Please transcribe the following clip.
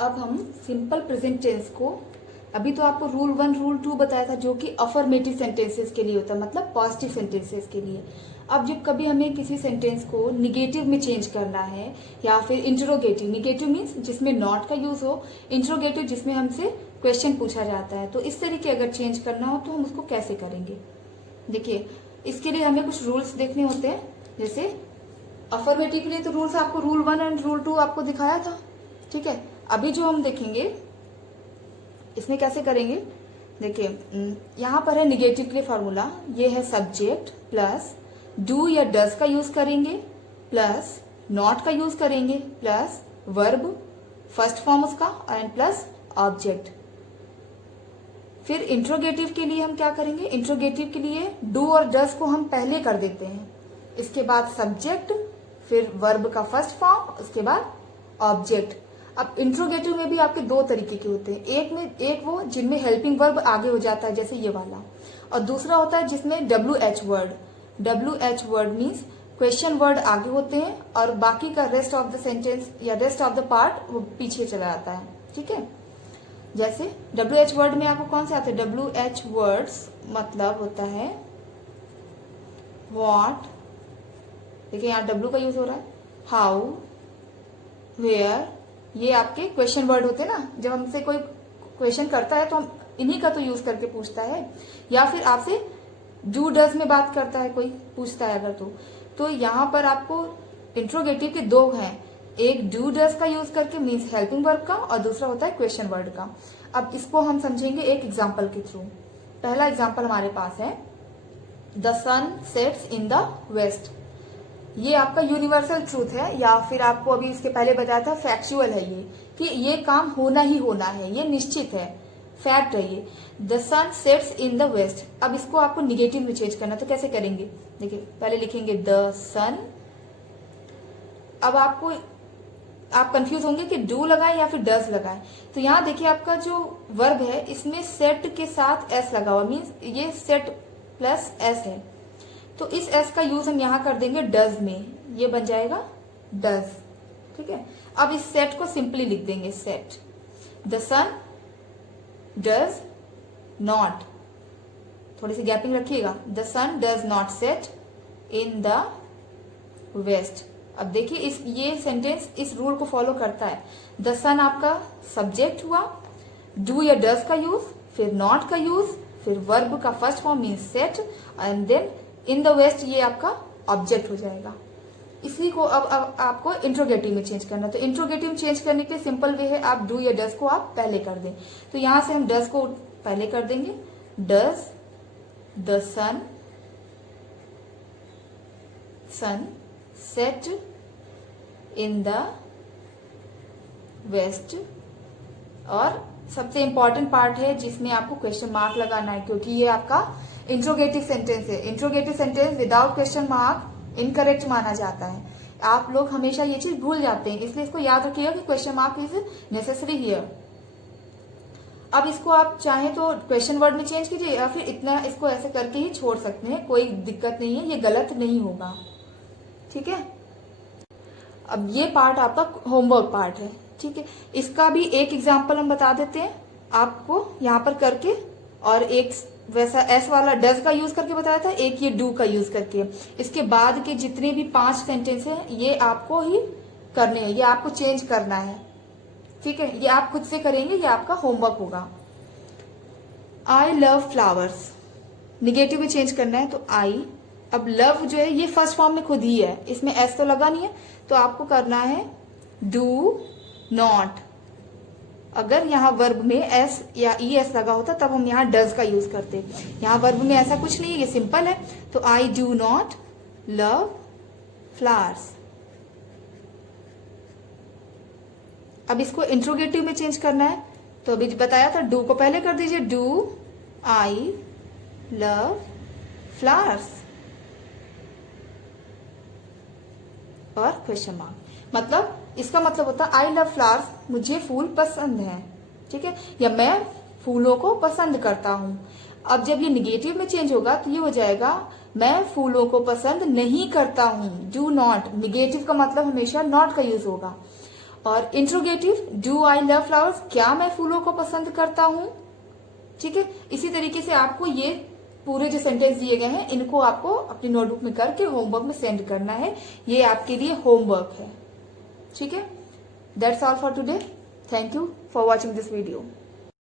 अब हम simple present tense को, अभी तो आपको रूल 1 रूल 2 बताया था जो कि अफर्मेटिव सेंटेंसेस के लिए होता है, मतलब पॉजिटिव सेंटेंसेस के लिए। अब जब कभी हमें किसी सेंटेंस को निगेटिव में चेंज करना है या फिर इंटरोगेटिव, निगेटिव मीन्स जिसमें नॉट का यूज हो, इंटरोगेटिव जिसमें हमसे क्वेश्चन पूछा जाता है, तो इस तरीके अगर चेंज करना हो तो हम उसको कैसे करेंगे। देखिए, इसके लिए हमें कुछ रूल्स देखने होते हैं। जैसे अफर्मेटिव के लिए तो रूल्स आपको रूल 1 एंड रूल 2 आपको दिखाया था, ठीक है। अभी जो हम देखेंगे इसमें कैसे करेंगे, देखिए यहां पर है निगेटिव के लिए फॉर्मूला, ये है सब्जेक्ट प्लस डू या डज का यूज करेंगे प्लस नॉट का यूज करेंगे प्लस वर्ब फर्स्ट फॉर्म उसका एंड प्लस ऑब्जेक्ट। फिर इंट्रोगेटिव के लिए हम क्या करेंगे, इंट्रोगेटिव के लिए डू और डज को हम पहले कर देते हैं, इसके बाद सब्जेक्ट, फिर वर्ब का फर्स्ट फॉर्म, उसके बाद ऑब्जेक्ट। अब इंट्रोगेटिव में भी आपके दो तरीके के होते हैं, एक वो जिनमें हेल्पिंग वर्ब आगे हो जाता है जैसे ये वाला, और दूसरा होता है जिसमें WH word. WH word means question word आगे होते हैं और बाकी का रेस्ट ऑफ द सेंटेंस या रेस्ट ऑफ द पार्ट वो पीछे चला जाता है, ठीक है। जैसे WH वर्ड में आपको कौन से आते हैं, WH वर्ड्स मतलब होता है व्हाट, देखिए यहाँ W का यूज हो रहा है, हाउ, वेयर, ये आपके क्वेश्चन वर्ड होते हैं ना। जब हमसे कोई क्वेश्चन करता है तो हम इन्हीं का तो यूज करके पूछता है, या फिर आपसे डू डज में बात करता है कोई, पूछता है अगर तो यहाँ पर आपको इंट्रोगेटिव के दो हैं, एक डू डज का यूज करके मीन्स हेल्पिंग वर्ब का, और दूसरा होता है क्वेश्चन वर्ड का। अब इसको हम समझेंगे एक एग्जाम्पल के थ्रू। पहला एग्जाम्पल हमारे पास है the sun sets in the west. ये आपका यूनिवर्सल ट्रूथ है, या फिर आपको अभी इसके पहले बताया था फैक्चुअल है ये, कि ये काम होना ही होना है, ये निश्चित है, फैक्ट है ये। The sun sets in the west. अब इसको आपको निगेटिव में चेंज करना, तो कैसे करेंगे, देखिए पहले लिखेंगे द सन। अब आप कंफ्यूज होंगे कि डू लगाएं या फिर डज लगाएं, तो यहाँ देखिए आपका जो वर्ब है इसमें सेट के साथ एस लगा हुआ, मीन्स ये सेट प्लस एस है, तो इस एस का यूज हम यहां कर देंगे डज में, ये बन जाएगा डज, ठीक है। अब इस सेट को सिंपली लिख देंगे set the sun does not, थोड़ी सी गैपिंग रखिएगा, the sun does not set in the west. अब देखिए ये सेंटेंस इस रूल को फॉलो करता है। द सन आपका सब्जेक्ट हुआ, डू या डज का यूज, फिर नॉट का यूज, फिर वर्ब का first form means set, and then in the west ये आपका ऑब्जेक्ट हो जाएगा। इसी को अब आपको इंट्रोगेटिव में चेंज करना, तो इंट्रोगेटिव में चेंज करने के सिंपल वे है, आप डू या डज को आप पहले कर दें। तो यहां से हम डज को पहले कर देंगे, does the sun set in the west. और सबसे इंपॉर्टेंट पार्ट है जिसमें आपको क्वेश्चन मार्क लगाना है, क्योंकि ये आपका इंट्रोगेटिव सेंटेंस है। Interrogative sentence without question mark incorrect माना जाता है। आप लोग हमेशा ये चीज भूल जाते हैं, इसलिए इसको याद रखिएगा कि question mark is necessary here. अब इसको आप चाहें तो क्वेश्चन वर्ड में चेंज कीजिए, या फिर इतना इसको ऐसे करके ही छोड़ सकते हैं, कोई दिक्कत नहीं है, ये गलत नहीं होगा, ठीक है। अब ये पार्ट आपका होमवर्क पार्ट है, ठीक है। इसका भी एक एग्जाम्पल हम बता देते हैं आपको यहाँ पर करके, और एक वैसा एस वाला डज का यूज करके बताया था, एक ये डू का यूज करके। इसके बाद के जितने भी 5 सेंटेंस हैं ये आपको ही करने हैं, ये आपको चेंज करना है, ठीक है। ये आप खुद से करेंगे, ये आपका होमवर्क होगा। आई लव फ्लावर्स, निगेटिव में चेंज करना है, तो आई, अब लव जो है ये फर्स्ट फॉर्म में खुद ही है, इसमें एस तो लगा नहीं है, तो आपको करना है डू नॉट। अगर यहाँ वर्ब में एस या ES लगा होता तब हम यहाँ डज का यूज करते, यहाँ वर्ब में ऐसा कुछ नहीं है, ये सिंपल है। तो I do not love flowers. अब इसको इंट्रोगेटिव में चेंज करना है, तो अभी बताया था डू को पहले कर दीजिए, डू आई लव फ्लावर्स और क्वेश्चन मार्क। मतलब इसका मतलब होता है आई लव फ्लावर्स, मुझे फूल पसंद है, ठीक है, या मैं फूलों को पसंद करता हूं। अब जब ये निगेटिव में चेंज होगा तो ये हो जाएगा मैं फूलों को पसंद नहीं करता हूं, डू नॉट। निगेटिव का मतलब हमेशा नॉट का यूज होगा। और interrogative, do I love flowers, क्या मैं फूलों को पसंद करता हूं। ठीक है, इसी तरीके से आपको ये पूरे जो सेंटेंस दिए गए हैं इनको आपको अपनी नोटबुक में करके होमवर्क में सेंड करना है। ये आपके लिए होमवर्क है। ठीक है, that's all for today. Thank you for watching this video.